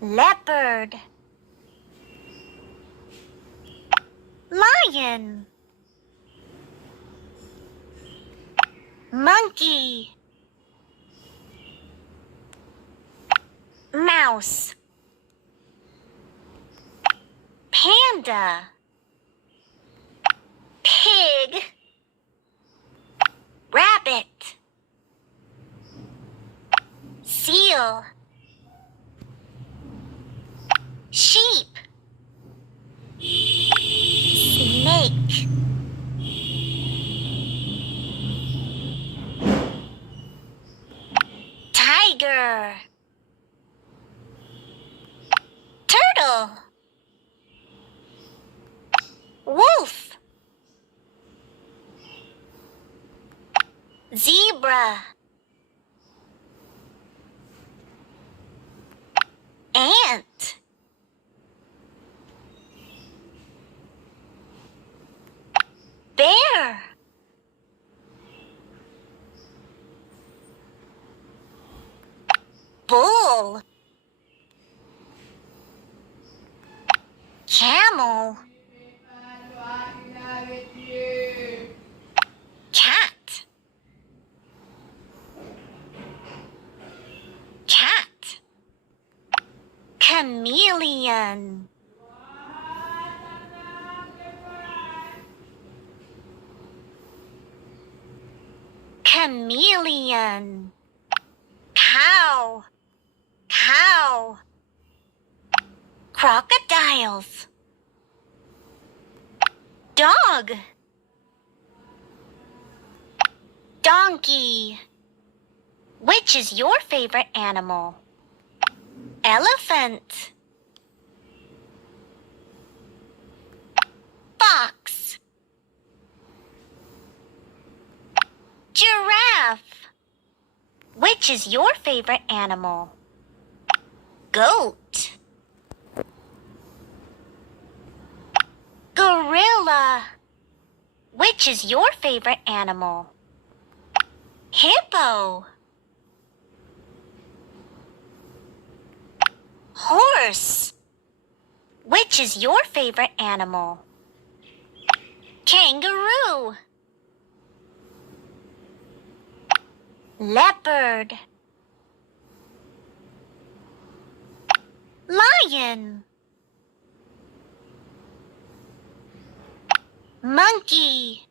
Leopard. Lion. Monkey. Mouse. Panda. Pig. Rabbit. Seal. Sheep. Snake. Tiger. Turtle. Wolf. Zebra. Ant. Bear. Bull. Camel. Cat. Cat. Chameleon. Chameleon. Cow. Cow. Crocodiles. Dog. Donkey. Which is your favorite animal? Elephant. Fox. Giraffe. Which is your favorite animal? Goat. Gorilla. Which is your favorite animal? Hippo. Horse. Which is your favorite animal? Kangaroo. Leopard. Lion. Monkey.